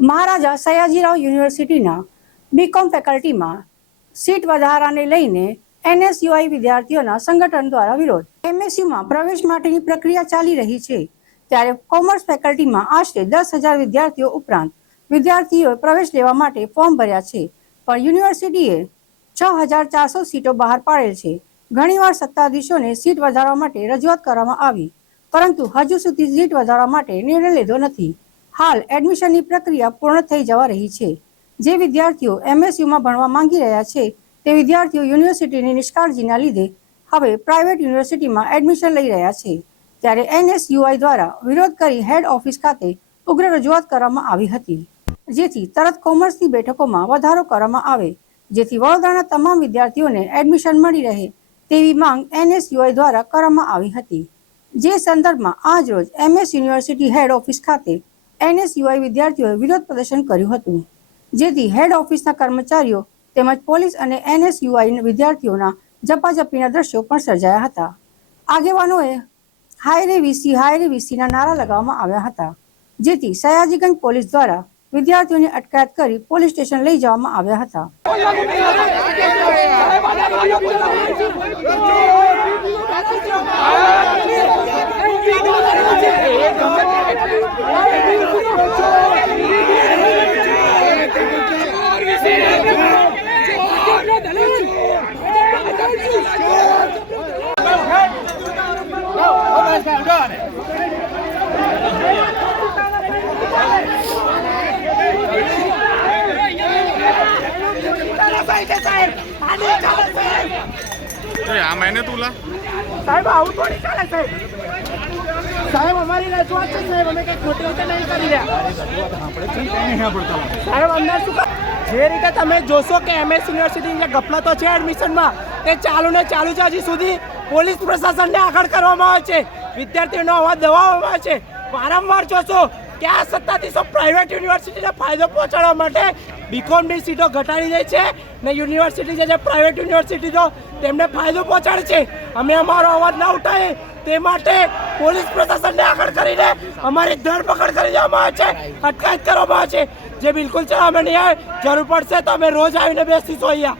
મહારાજા સયાજીરાવ યુનિવર્સિટીના BCom ફેકલ્ટીમાં seat વધારાને લઈને એનએસયુઆઈ વિદ્યાર્થીઓના સંગઠન દ્વારા વિરોધ. એમએસયુમાં પ્રવેશ માટેની પ્રક્રિયા ચાલી રહી છે. ત્યારે કોમર્સ ફેકલ્ટીમાં આશરે દસ હજાર વિદ્યાર્થીઓ ઉપરાંત વિદ્યાર્થીઓએ પ્રવેશ લેવા માટે ફોર્મ ભર્યા છે. પણ યુનિવર્સિટીએ છ હજાર ચારસો સીટો બહાર પાડેલ છે. ઘણીવાર સત્તાધીશોને સીટ વધારવા માટે રજૂઆત કરવામાં આવી, પરંતુ હજુ સુધી સીટ વધારવા માટે નિર્ણય લીધો નથી. હાલ એડમિશનની પ્રક્રિયા પૂર્ણ થઈ જવા રહી છે. જે વિદ્યાર્થીઓ એમએસયુમાં ભણવા માંગી રહ્યા છે, તે વિદ્યાર્થીઓ યુનિવર્સિટીની નિષ્કાળજીના લીધે હવે પ્રાઇવેટ યુનિવર્સિટીમાં એડમિશન લઈ રહ્યા છે. ત્યારે એનએસયુઆઈ દ્વારા વિરોધ કરી હેડ ઓફિસ ખાતે ઉગ્ર રજૂઆત કરવામાં આવી હતી. જેથી તરત કોમર્સની બેઠકોમાં વધારો કરવામાં આવે, જેથી વડોદરાના તમામ વિદ્યાર્થીઓને એડમિશન મળી રહે તેવી માંગ એનએસયુઆઈ દ્વારા કરવામાં આવી હતી. જે સંદર્ભમાં આજરોજ એમએસ યુનિવર્સિટી હેડ ઓફિસ ખાતે એનએસયુઆઈ વિદ્યાર્થીઓએ વિરોધ પ્રદર્શન કર્યું હતું જેથી હેડ ઓફિસના કર્મચારીઓ તેમજ પોલીસ અને એનએસયુઆઈ વિદ્યાર્થીઓના ઝપાઝપીના દ્રશ્યો પણ સર્જાયા હતા આગેવાનોએ હાયરે વીસી હાયરે વીસીના નારા લગાવવામાં આવ્યા હતા જેથી સયાજીગંજ પોલીસ દ્વારા વિદ્યાર્થીઓની અટકાયત કરી પોલીસ સ્ટેશન લઈ જવામાં આવ્યા હતા આમ એને તું સાહેબ, આવું થોડી ચાલે સાહેબ સાહેબ, અમારી રજૂઆત છે, સાહેબ, અમે કઈ ખોટી રીતે નહીં કરી રહ્યા. સાહેબ, અમને શું જે રીતે તમે જોશો કે એમએસ યુનિવર્સિટી ગફલતો છે એડમિશનમાં તે ચાલુ ને ચાલુ છે હજી સુધી પોલીસ પ્રશાસનને આગળ કરવામાં આવે છે. વિદ્યાર્થીઓનો અવાજ દબાવવામાં આવે છે. વારંવાર જોશો કે આ સત્તાધીશો પ્રાઇવેટ યુનિવર્સિટીને ફાયદો પહોંચાડવા માટે બીકોમની સીટો ઘટાડી દે છે ને યુનિવર્સિટી જે છે પ્રાઇવેટ યુનિવર્સિટી તો તેમને ફાયદો પહોંચાડે છે. અમે અમારો અવાજ ના ઉઠાવીએ તે માટે પોલીસ પ્રશાસનને આગળ કરીને અમારી ધરપકડ કરી દેવામાં આવે છે, અટકાયત કરવામાં આવે છે. જે બિલકુલ ચલાવવામાં નહીં આવે, જરૂર પડશે તો અમે રોજ આવીને બેસીશું અહીંયા.